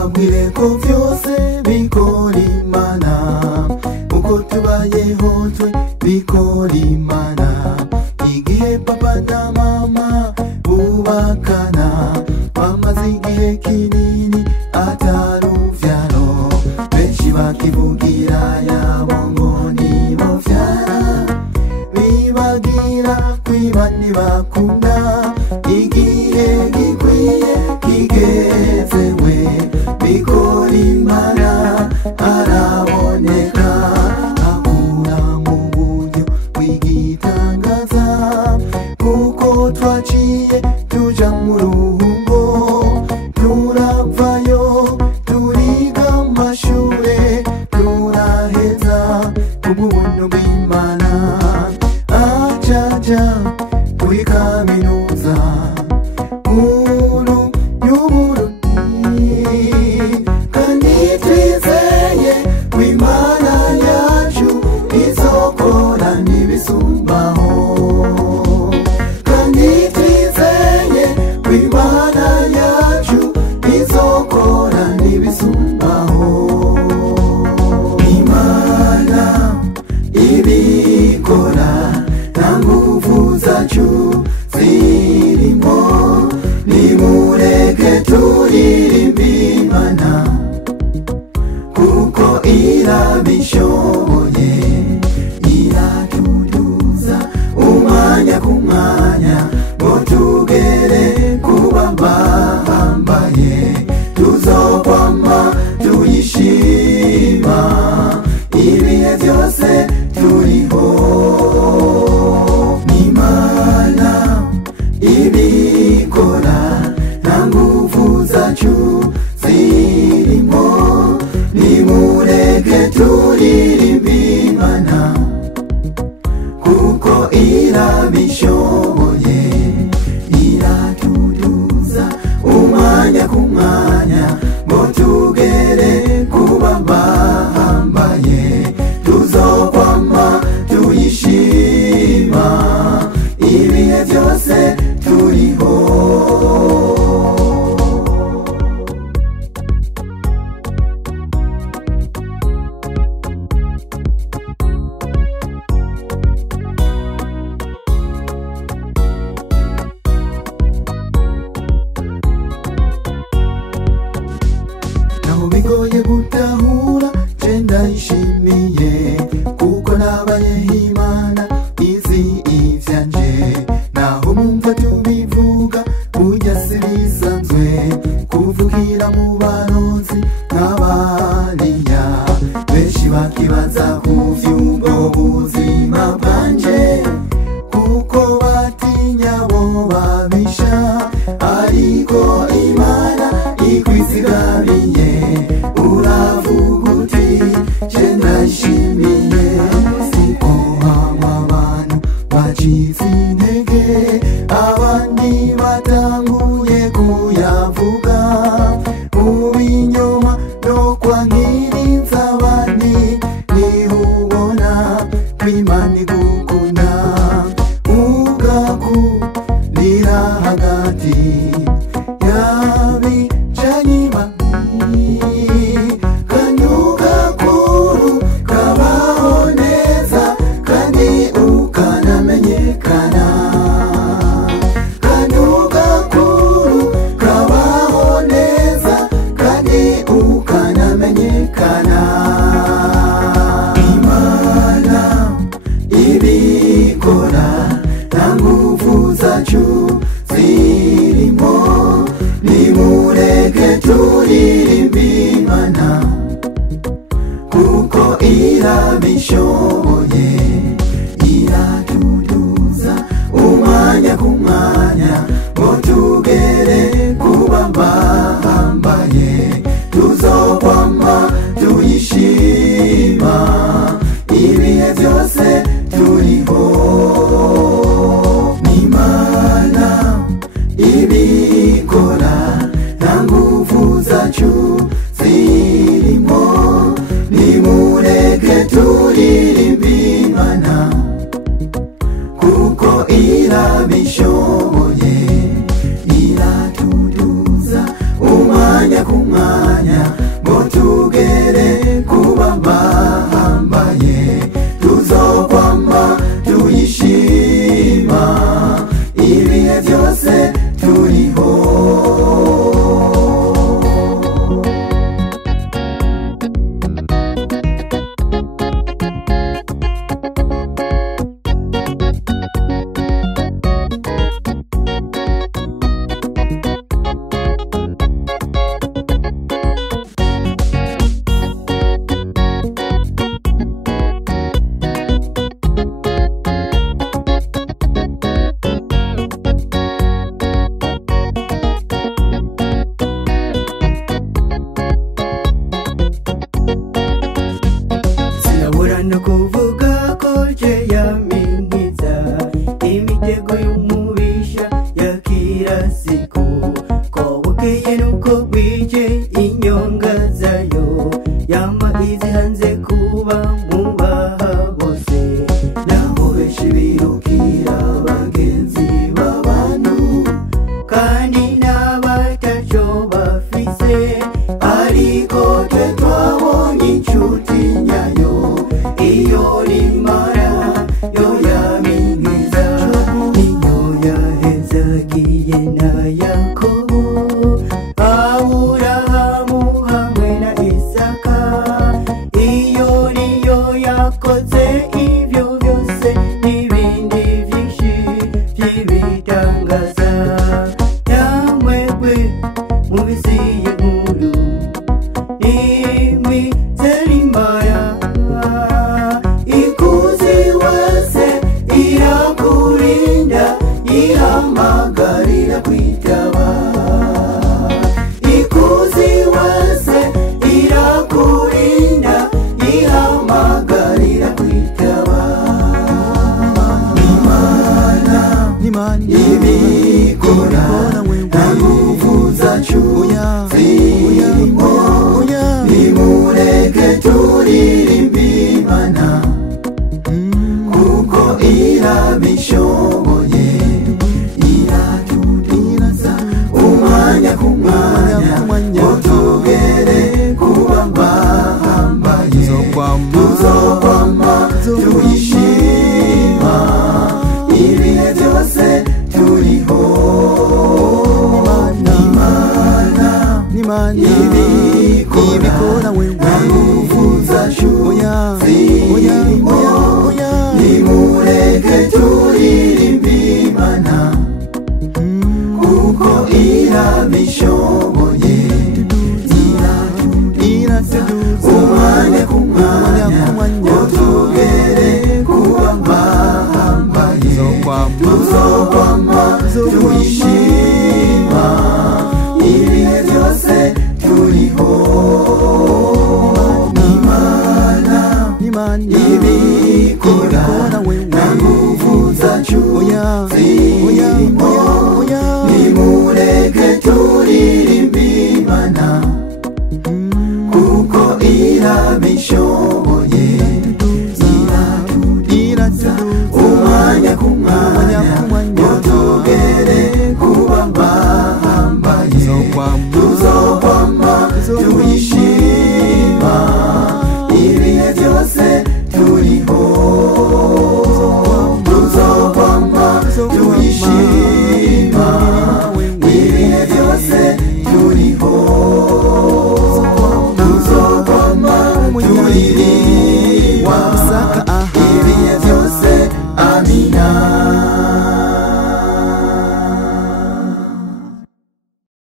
tubabwire ko byose bikora Imana, uko tubayeho twe bikora Imana. Igihe papa na mama bubakana bamaze igihe kinini atari uruvyaro, benshi bakivugira yabo ngo nibo vyara, bibagira kwiba ntibakunda. Igihe gikwiye kigezewe bikora Imana araboneka, akura mu buryo bw'igitangaza. Kuko twaciye tuja mu ruhungo, turavayo turiga amashure turaheza kubw'ubuntu bw'Imana. Acaja kuri kaminuza nkuru y'Uburundi, kandi twizeye ko Imana yacu izokora n'ibisumbaho, kandi twizeye ko Imana yacu izokora n'ibisumbaho. Imana ibikora nta nguvu zacu zirimo, nimureke turirimbe Imana kuko irabishoboye. Iratuduza umwanya ku mwanya ngo tugere kuba bahambaye, tuzokwama tuyishima ibihe byose turiho. Imana ibikora nta nguvu zacu zirimo, nimureke turirimbe Imana kuko irabishoboye. Iratuduza umwanya ku mwanya ngo tugere kuba bahambaye, tuzokwama tuyishima ibihe byose turiho. Naho bigoye gutahura je ndayishimiye, kuko nabayeho Imana izi ivyanje. Naho mumva tubivuga burya si bisanzwe, kuvugira mu baronzi nk'abariya, benshi bakibaza kuvy'ubwo buzima bwanje, kuko batinya bo babisha. Ariko Imana ikwizigabiye, uravuga uti je ndayishimiye. Siko hama abantu bacize intege, abandi batanguye kuyavuga ubinyoma no kwankiriza abandi. Nihubona ko Imana igukunda, ugakurira hagati y'abicanye babi, kandi ugakuru kabaho neza, kandi ukanamenyekana, kandi ugakuru kabaho neza, kandi ukanamenyekana. Imana ibikora nta nguvu zacu zirimo, nimureke turirimbe Imana kuko irabishoboye. Iratuduza umwanya ku mwanya ngo tugere kuba bahambaye, tuzokwama tuyishima ibihe byose turiho. Imana ibikora nta nguvu zacu zirimo, nimureke turirimbe umubisha ya kila siku, ko bukeye nuko bwije inyonga zayo yama izi hanze kuba mubaha bose, naho benshi birukira bagenzi b'abantu kandi n'abataco bafise, ariko twe twabonye inshuti nyayo iyo rimara yo yaminiza, niyo yahezagiye na Yakobo, Aburahamu hamwe na Isaka, iyo niyo yakoze ivyo byose n'ibindi vyinshi vy'ibitangaza. Namwebwe mubisiye nkuru nimwizere Imana, ikuzi wese irakurinda ihamagarira kwitaba, ikuzi wese irakurinda ihamagarira kwitaba. Imana ibikora nta nguvu zacu zirimo, nimureke turirimbe Imana kuko irabishoboye, iratudinza umwanya ku mwanya ngo tugere kuba bahambaye, tuzokwama tuyishima ibihe byose turiho. Imana ibikora nta nguvu zacu zirimo, nimureke turirimbe Imana kuko irabishoboye, iratuduza umwanya ku mwanya ngo tugere kuba bahambaye, tuzokwama tuyishima ibihe byose turiho. Imana ibikora nta nguvu zacu zirimo, nimureke turirimbe